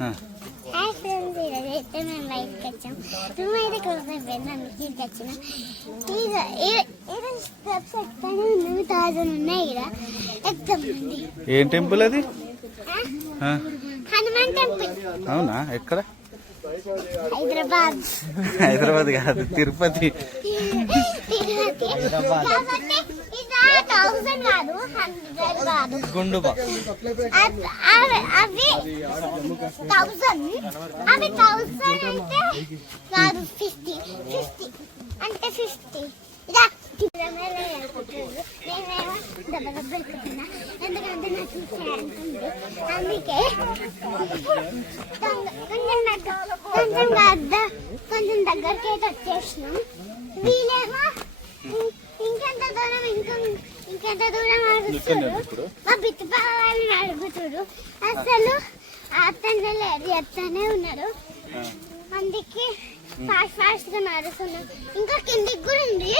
Hi friends, ఈరోజు అయితే మేము బయటకు వచ్చాం. రూమ్ అయితే క్లోజ్ అయిపోయింది, అందుకే ఇక్కడికి వచ్చినాం. స్టెప్స్ ఎక్కుతానే ఉన్నాయి, 1000 ఉన్నాయి. ఇక్కడ ఎక్కుతామండి. ఏం టెంపుల్ అది? హనుమాన్ టెంపుల్. అవునా? ఎక్కడ? హైదరాబాద్. హైదరాబాద్ కాదు, తిరుపతి. గుండు అవి 1000 అయితే కాదు, 50 అంటే 50. నేనేమో దెబ్బ ఎక్కుతున్నా, ఎందుకంటే నాకు ఉంటుంది. అందుకే కొంచెం దగ్గరికి అయితే వచ్చేసినాం. వీళ్ళేమో ఇంకెంత దూరం అడుగుతారు, మా బిత్తుపా వాళ్ళని అడుగుతారు. అసలు అతనే లేదు, చెప్తానే ఉన్నారు. అందుకే ఫాస్ట్ గా నడుస్తున్నాం. ఇంకా కిందికి కూడా ఉంది.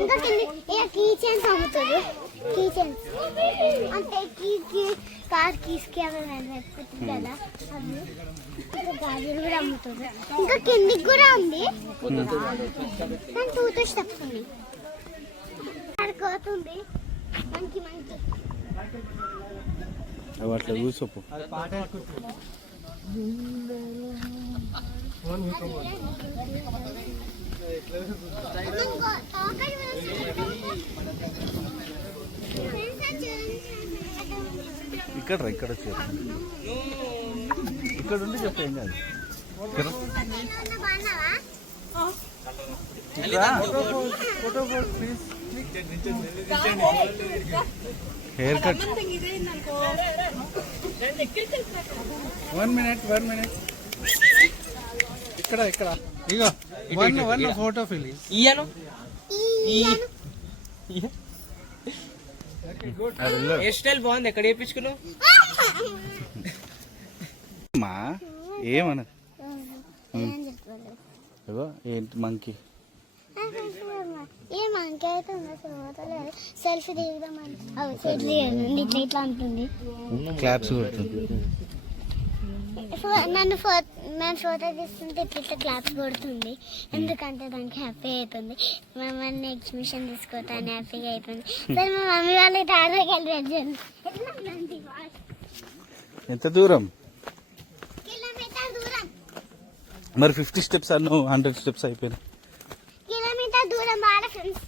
ఇంకా కింది కీ చైన్స్ అమ్ముతారు. కీ చైన్స్ అంటే కార్ కీస్కి అవి పెట్టుకుంటారు కదా, అవి ఇంకా గాజులు కూడా అమ్ముతారు. ఇంకా కిందికి కూడా ఉంది, కానీ 2 స్టెప్స్ ఉన్నాయి. కోతుంది మంచి అట్లా కూర్చోపు. ఇక్కడ వచ్చారు, ఇక్కడ ఉండి చెప్పేం కాదు. Please haircut. 1 minute. ఇక్కడ ఇగో వన్ ఫోటో ఫిల్ ఇయ్యను. హెయిర్ స్టైల్ బాగుంది. ఎక్కడ వేయించుకున్నావు? మా ఏమన్నా ఏంటి మంకీ? ఏ మంకీ అయితే సెల్ఫీ దిగుదామని ఇట్లా అంటుంది. క్లాప్స్ కొడుతుంది. నేను ఫోటో తీస్తుంటే ఇట్లా క్లాప్స్ కొడుతుంది. ఎందుకంటే దానికి హ్యాపీ అవుతుంది. మమ్మల్ని ఎగ్జిబిషన్ తీసుకోవటాన్ని హ్యాపీగా అవుతుంది. సరే, మా మమ్మీ వాళ్ళు టార్కి ఎంత దూరం? కిలోమీటర్ దూరం. మరి 50 స్టెప్స్ అన్న 100 స్టెప్స్ అయిపోయినాయి. కిలోమీటర్ దూరం. బాగా ఫ్రెండ్స్,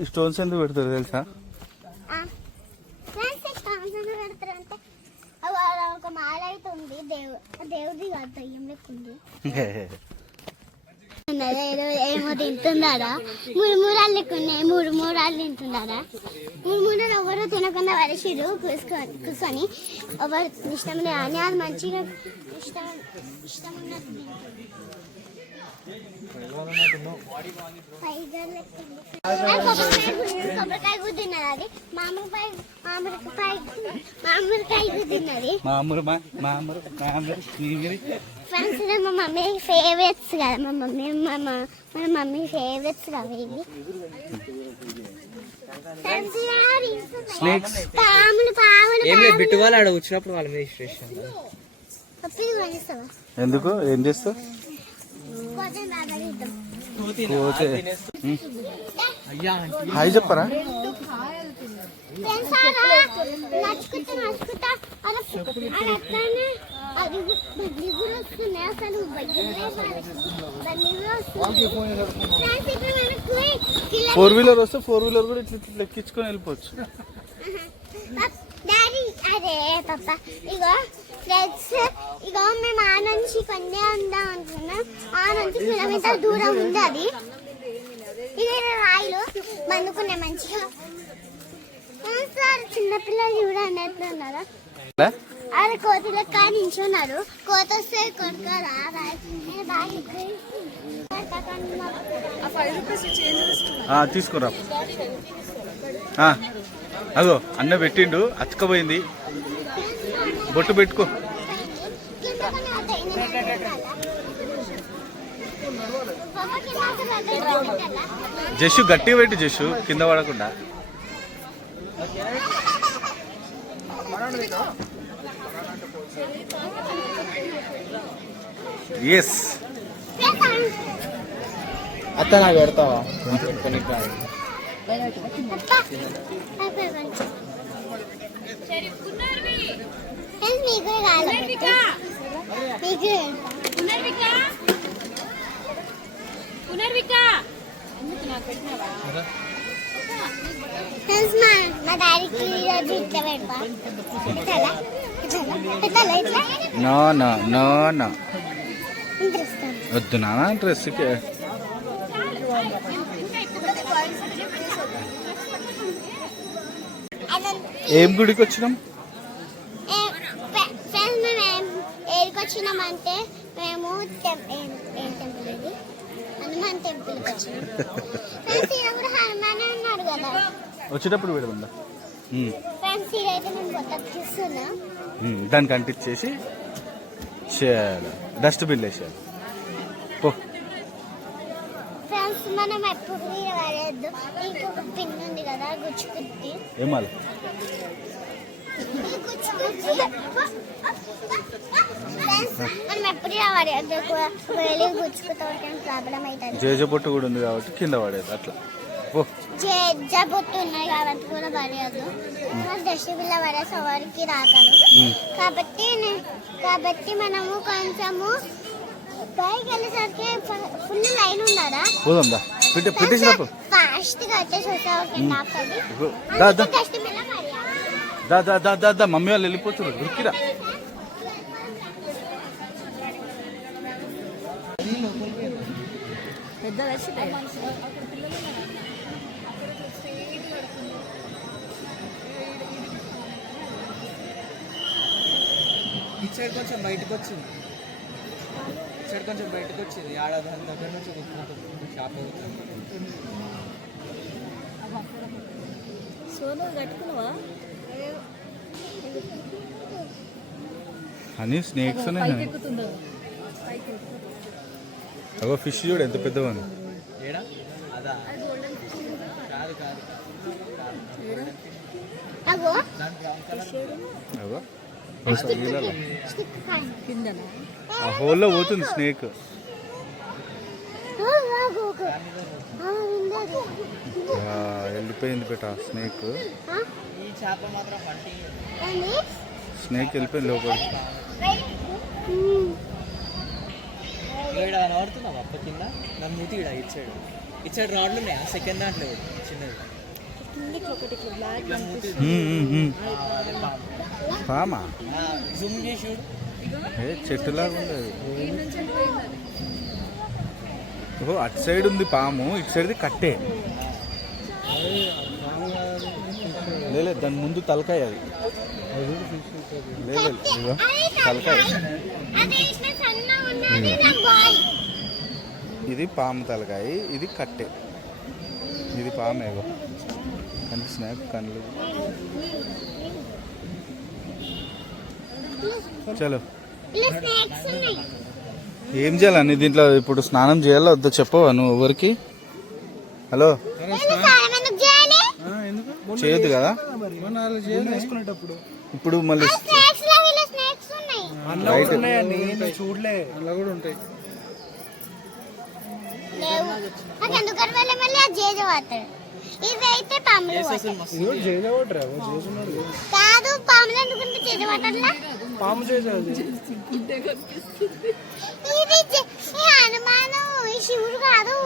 ఈ స్టోన్స్ ఎందుకు పెడతారు తెలుసా? పెడతారంటే ఒక మాల అయితే ఉంది, దేవుడిది కాదు, దయ్యం లెక్కుంది. ఏమో తింటున్నారా? మురుమురాలు లెక్కున్నాయి, మురుమురాలు తింటున్నారా? మురుమురాలు ఎవరు తినకుండా వరిసిరు కూర్చొని. ఎవరు ఇష్టం అని అది మంచిగా ఇష్టం ఉన్నట్టు కొబ్బరికాయ గుద్దిన్నది. అది మామిడికాయ గుద్దిన్నది. ఫ్రెండ్స్, మా మమ్మీ ఫేవరెట్స్ కదా, మన మమ్మీ ఫేవరెట్స్ కదా ఇవి. బిట్టు వాళ్ళు ఆడ వచ్చినప్పుడు వాళ్ళ మీద ఎందుకు? ఏం చేస్తావు? హాయ్ చెప్పరా? ఫోర్ వీలర్ వస్తే 4 వీలర్ కూడా ఇట్లా ఎక్కించుకొని వెళ్ళిపోవచ్చు. అదే పాప, ఇగో మేము ఆ నుంచి కొన్నే ఉందాం అనుకున్నాం. ఆ నుంచి కిలోమీటర్ దూరం ఉంది అది. ఇదే రాయిలు బందుకున్నాయి మంచిగా. సార్, చిన్నపిల్లలు చూడండి ఎట్లా ఉన్నారా? అది కోతులు కానీ నించున్నారు. కోత వస్తే కొడుకోరా తీసుకురా. అగో అన్న పెట్టిండు, అచ్చకపోయింది. బొట్టు పెట్టుకో. జస్సు గట్టిగా పెట్టు, జస్సు కింద పడకుండా. ఎస్ అత్త నాకు పెడతావా కొన్ని మా డాడీకి ఈరోజు ఇట్లా పెడతా no no no no interest వద్దు నాన్న డ్రెస్కి. ఏం గుడికి వచ్చినాం? ఫ్రెండ్స్ మేము ఏడికి వచ్చినామంటే మేము ఏం టెంపుల్ ఇది హనుమాన్ టెంపుల్కి వచ్చినాం. ఫ్రెండ్స్ ఈయన కూడా హనుమానే ఉన్నాడు కదా. వచ్చేటప్పుడు పెడదా ఫ్రెండ్స్ ఇదైతే మేము కొత్త చూస్తున్నాం. దానికి అంటించేసి చేయాలి, డస్ట్బిన్లో వేసేయాలి. పో ఫ్రెండ్స్ మనం ఎప్పుడు పడేద్దు. ఇంకొక పిన్ ఉంది కదా గుచ్చుకుద్ది. ఏమాలి మనం ఎప్పుడు పడేద్దు. వెళ్ళి గుచ్చుకుతో ప్రాబ్లం అవుతుంది. జేజబొట్టు కూడా ఉంది కాబట్టి కింద పడేది అట్లా. పో జబ్బొట్టు ఉన్నాయి కాబట్టి కూడా పడేయద్దు. డస్ట్బిన్లో పడేసి ఎవరికి రాకను. కాబట్టి మనము కొంచెము పైకి వెళ్ళేసరికి ఫుల్ లైన్ ఉన్నారా. పోదాందా పెట్టేసినప్పుడు ఫాస్ట్ గా వచ్చేసి దా మమ్మీ వాళ్ళు వెళ్ళిపోతున్నారు. దొరికిరా ఇటు సైడ్ కొంచెం బయటకు వచ్చింది. ఇటు సైడ్ కొంచెం బయటకు వచ్చింది. ఆడ దాని దగ్గర నుంచి షాప్ సోను కట్టుకున్నావా అని స్నేక్స్ ఉన్నాయి. అగో ఫిష్ చూడు ఎంత పెద్దవాడు. ఏడా అదా కాదు కాదు అగో ఆ హోల్లో పోతుంది స్నేక్. వెళ్ళిపోయింది పెట్ట స్నేక్. ఈ చేప మాత్రం స్నేక్ వెళ్ళిపోయింది లోపలికి. ఇక్కడ కనబడుతున్నావు అప్ప కింద నన్ను మూతి ఇక్కడ ఇటు సైడ్ రాడ్లు ఉన్నాయి. ఆ సెకండ్ దాంట్లో చిన్నది పామా జూమ్ చేసి చెట్టులాగా ఉంది అది. ఓహో అటు సైడ్ ఉంది పాము, ఇటు సైడ్ది కట్టే. లేదు దాని ముందు తలకాయ అది. లేదు ఇగో తలకాయ. ఇది పాము తలకాయ, ఇది కట్టే. ఇది పామే కనిపిస్తున్నాయి కళ్ళు. చలో ఏం చేయాలని దీంట్లో ఇప్పుడు స్నానం చేయాలా వద్దా చెప్పవా నువ్వు ఎవరికి? హలో చేయొద్దు కదా ఇప్పుడు మళ్ళీ చూడలే అలా కూడా ఉంటాయి. ఇదైతే పాములు కాదు. పాములు అనుకుంటే చేజవాటర్లా పాము చేసేది హనుమాను శివుడు కాదు.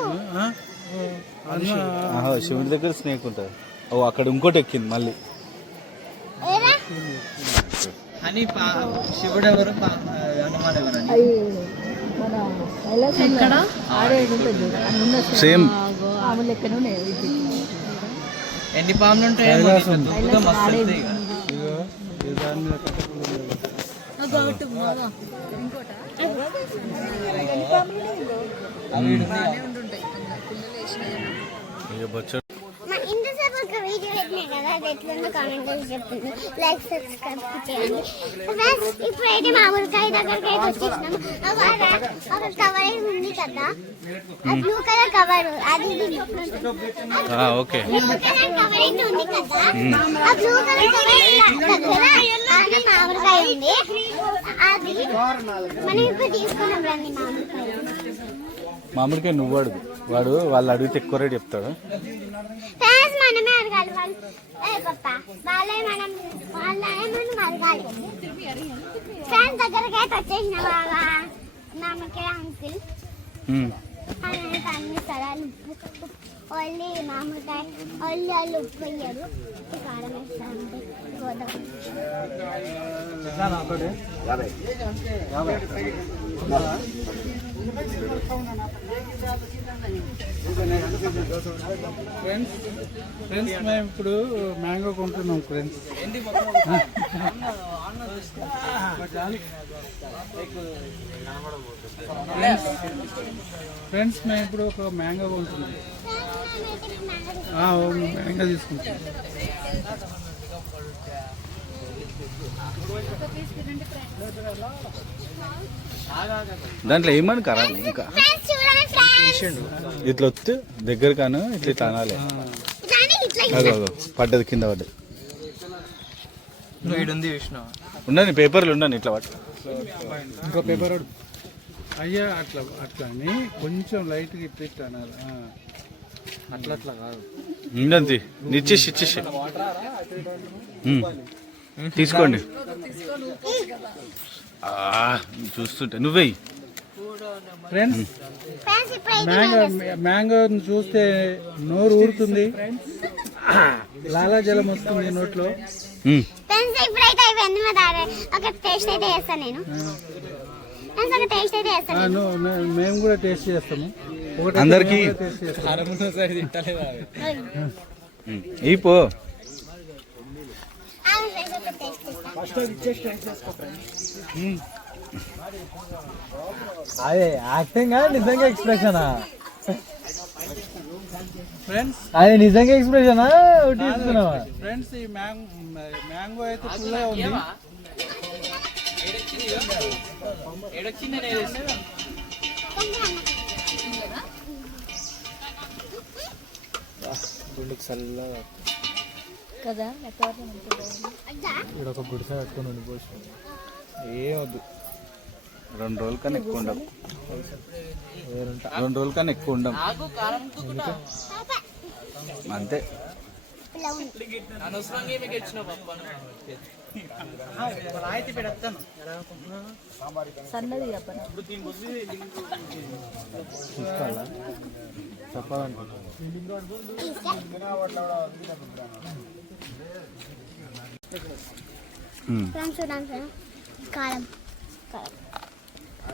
శివుడి దగ్గర స్నేక్ ఉంటుంది. ఓ అక్కడ ఇంకోటి ఎక్కింది మళ్ళీ. అని శివుడు ఎవరు హనుమాన్ ఎవరు? సేమ్ ఎన్ని పాములు ఉంటాయో ఇంతసేపు ఒక వీడియో పెట్టినా కదా, అది ఎట్లుందో కామెంట్ చేసి చెప్తుంది. లైక్ సబ్స్క్రైబ్ చేయండి. ఇప్పుడైతే మామిడికాయ దగ్గరికి అయితే వచ్చేసినాం. ఒక కవర్ ఉంది కదా, ఆ బ్లూ కలర్ కవర్, అది ఓకే బ్లూ కలర్ కవర్ అయితే ఉంది కదా, ఆ బ్లూ కలర్ కవర్ దగ్గర మామిడికాయ ఉంది. అది మనం ఇప్పుడు తీసుకున్నాం రండి మామిడికాయ. మామిడికాయ నువ్వు అడుగు, వాడు వాళ్ళు అడిగితే ఎక్కువ రేటు చెప్తాడు. ఫ్రెండ్స్ మనమే అడగాలి, వాళ్ళు వాళ్ళే మనం అడగాలి. ఫ్రెండ్స్ దగ్గరకి అయితే వచ్చేసిన బాగా మామిడికాయ అంకుల్ అన్ని సరాలు ఓన్లీ మామిడికాయ ఓన్లీ వాళ్ళు ఉప్పు వేయరు, కారం వేస్తారు గోదావరి. ఫ్రెండ్స్ మేము ఇప్పుడు మ్యాంగో కొంటున్నాం ఫ్రెండ్స్. ఫ్రెండ్స్ మేము ఇప్పుడు ఒక మ్యాంగో కొంటున్నాం. మ్యాంగో తీసుకుంటాం. దాంట్లో ఏమని కరా ఇంకా ఇట్లా వస్తే దగ్గర కాను ఇట్లా ఇట్లా అనాలి. పడ్డది కింద పడ్డది. ఉండని పేపర్లు ఉండని ఇట్లా పట్టు. ఇంకో పేపర్ అయ్యా అట్లా అట్లా అని కొంచెం లైట్గా ఇట్లా ఇట్లా అనాలి. అట్లా అట్లా కాదు. ఉండండి ఇచ్చేసి ఇచ్చేసి తీసుకోండి. చూస్తుంటే నువ్వే ఫ్రెండ్స్ మ్యాంగో చూస్తే నోరు ఊరుతుంది, లాలాజలం వస్తుంది నోట్లో. ఇప్పుడైతే అయిపోయింది మా దారి. ఒక టేస్ట్ అయితే చేస్తాను నేను. మేము కూడా టేస్ట్ చేస్తాము. అందరికి పో అదే యాక్టింగ్ నిజంగా ఎక్స్ప్రెషనా? ఫ్రెండ్స్ అది నిజంగా ఎక్స్ప్రెషనా? ఫ్రెండ్స్ ఈ మ్యాంగో అయితే ఫుల్గా ఉంది. కదా ఇక్కడ ఒక గుడిసె కట్టుకొని ఉండిపోవచ్చు. ఏమొద్దు, 2 రోజుల కన్నా ఎక్కువ ఉండం. 2 రోజుల కన్నా ఎక్కువ ఉండం అంతే. సన్నది చెప్పాలంటే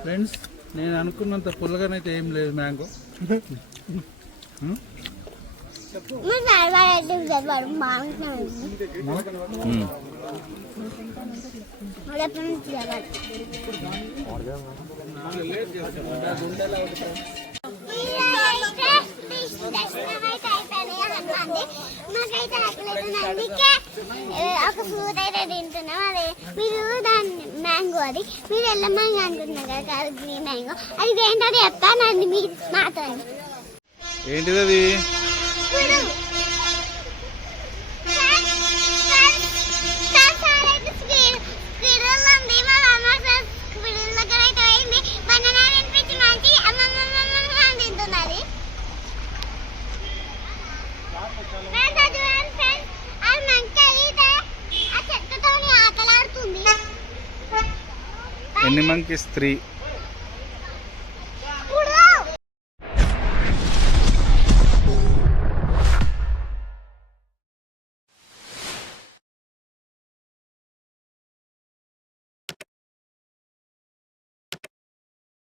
ఫ్రెండ్స్ నేను అనుకున్నంత పుల్లగానైతే ఏం లేదు మ్యాంగో. మాకైతే అందుకే ఒక ఫ్రూట్ అయితే తింటున్నాం. అదే మీరు దాన్ని మ్యాంగో, అది మీరు ఎల్ల మ్యాంగో అంటున్నారు కదా, కాదు గ్రీన్ మ్యాంగో. అది ఏంటో చెప్తాను అండి మీ మాతో. ఏంటిది అది? ఎన్ని మంకీస్? 3.